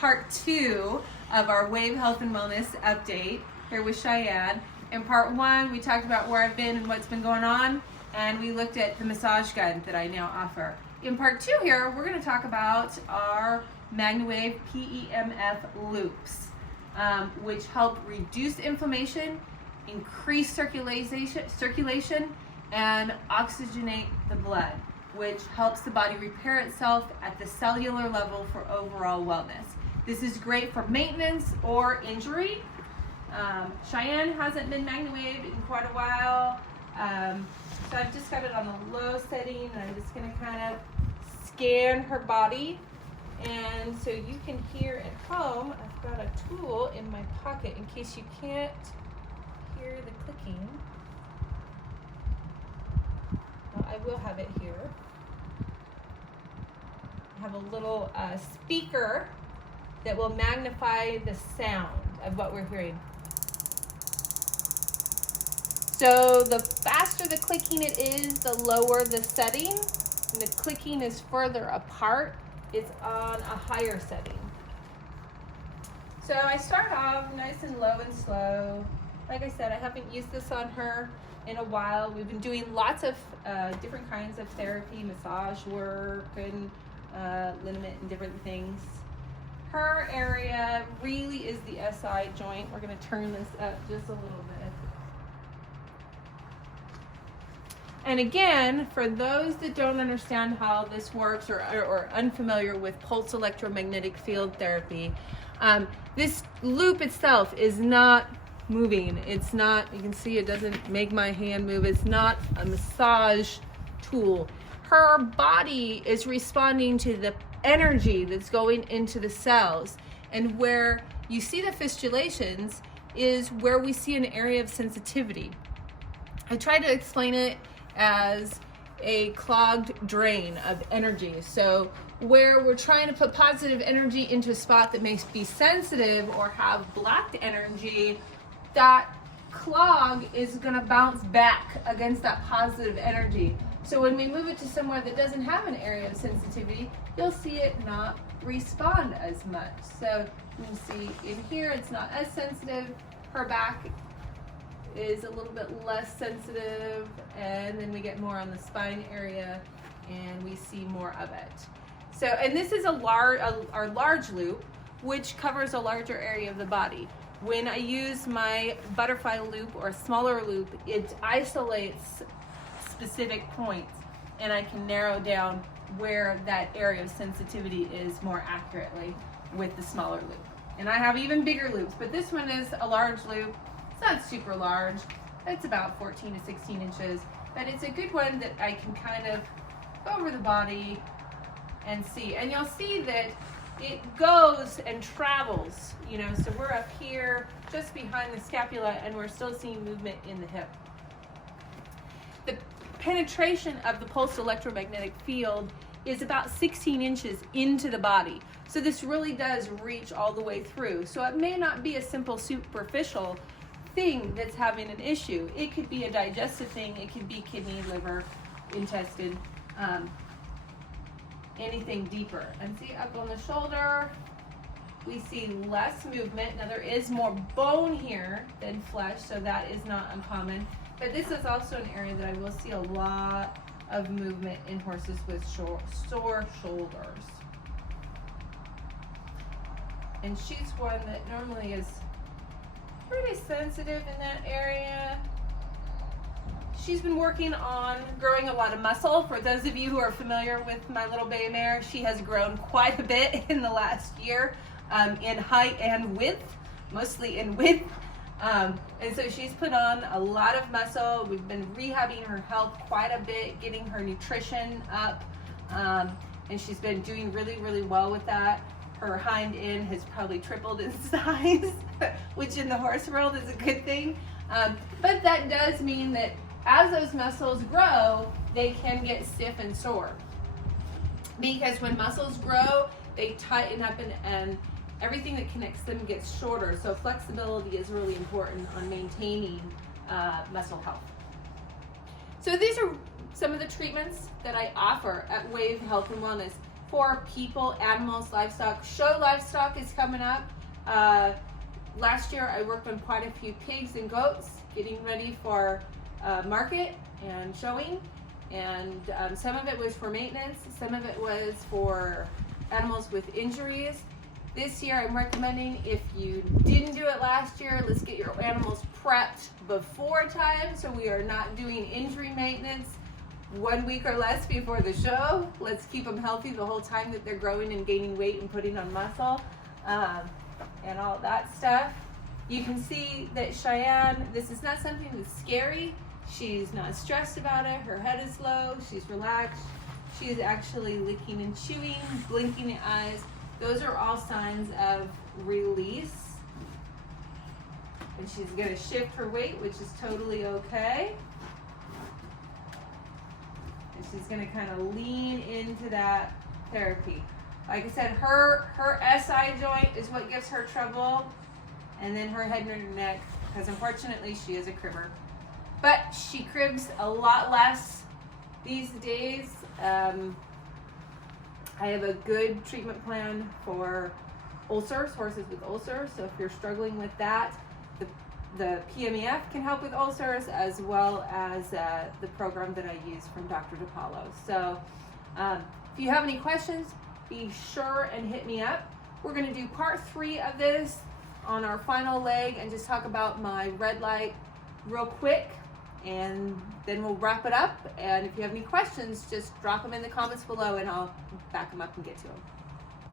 part 2 of our Wave Health and Wellness update here with Cheyenne. In part 1, we talked about where I've been and what's been going on, and we looked at the massage gun that I now offer. In part 2 here, we're going to talk about our MagnaWave PEMF loops, which help reduce inflammation, increase circulation, and oxygenate the blood, which helps the body repair itself at the cellular level for overall wellness. This is great for maintenance or injury. Cheyenne hasn't been MagnaWave in quite a while, so I've just got it on the low setting, and I'm just going to kind of scan her body. And so you can hear at home, I've got a tool in my pocket in case you can't hear the clicking. Well, I will have it here. I have a little speaker that will magnify the sound of what we're hearing. So the faster the clicking it is, the lower the setting. When the clicking is further apart, it's on a higher setting. So I start off nice and low and slow. Like I said, I haven't used this on her in a while. We've been doing lots of different kinds of therapy, massage work, and liniment and different things. Her area really is the SI joint. We're going to turn this up just a little bit. And again, for those that don't understand how this works or are unfamiliar with pulse electromagnetic field therapy, this loop itself is not moving. It's not, you can see it doesn't make my hand move. It's not a massage tool. Her body is responding to the energy that's going into the cells. And where you see the fistulations is where we see an area of sensitivity. I try to explain it as a clogged drain of energy. So where we're trying to put positive energy into a spot that may be sensitive or have blocked energy, that clog is going to bounce back against that positive energy. So when we move it to somewhere that doesn't have an area of sensitivity, you'll see it not respond as much. So you can see in here it's not as sensitive. Her back is a little bit less sensitive, and then we get more on the spine area and we see more of it. So, and this is our large loop, which covers a larger area of the body. When I use my butterfly loop or a smaller loop, it isolates specific points, and I can narrow down where that area of sensitivity is more accurately with the smaller loop. And I have even bigger loops, but this one is a large loop. It's not super large. It's about 14 to 16 inches, but it's a good one that I can kind of go over the body and see. And you'll see that it goes and travels, you know, so we're up here just behind the scapula and we're still seeing movement in the hip. The penetration of the pulsed electromagnetic field is about 16 inches into the body. So this really does reach all the way through. So it may not be a simple superficial thing that's having an issue. It could be a digestive thing. It could be kidney, liver, intestine, anything deeper. And see up on the shoulder, we see less movement. Now there is more bone here than flesh, so that is not uncommon. But this is also an area that I will see a lot of movement in horses with sore shoulders. And she's one that normally is pretty sensitive in that area. She's been working on growing a lot of muscle. For those of you who are familiar with my little bay mare, she has grown quite a bit in the last year, in height and width, mostly in width. And so she's put on a lot of muscle. We've been rehabbing her health quite a bit, getting her nutrition up, and she's been doing really, really well with that. Her hind end has probably tripled in size, which in the horse world is a good thing. But that does mean that as those muscles grow, they can get stiff and sore. Because when muscles grow, they tighten up and everything that connects them gets shorter. So flexibility is really important on maintaining muscle health. So these are some of the treatments that I offer at Wave Health and Wellness. for people, animals, livestock. Show livestock is coming up. Last year I worked on quite a few pigs and goats, getting ready for market and showing. And some of it was for maintenance, some of it was for animals with injuries. This year I'm recommending, if you didn't do it last year, let's get your animals prepped before time so we are not doing injury maintenance 1 week or less before the show. Let's keep them healthy the whole time that they're growing and gaining weight and putting on muscle and all that stuff. You can see that Cheyenne, this is not something that's scary. She's not stressed about it. Her head is low. She's relaxed. She's actually licking and chewing, blinking the eyes. Those are all signs of release. And she's going to shift her weight, which is totally okay. And she's going to kind of lean into that therapy. Like I said, her SI joint is what gives her trouble. And then her head and her neck, because unfortunately she is a cribber. But she cribs a lot less these days. I have a good treatment plan for ulcers, horses with ulcers. So if you're struggling with that, the PMEF can help with ulcers, as well as the program that I use from Dr. DePaulo. So if you have any questions, be sure and hit me up. We're going to do part 3 of this on our final leg and just talk about my red light real quick, and then we'll wrap it up. And if you have any questions, just drop them in the comments below and I'll back them up and get to them.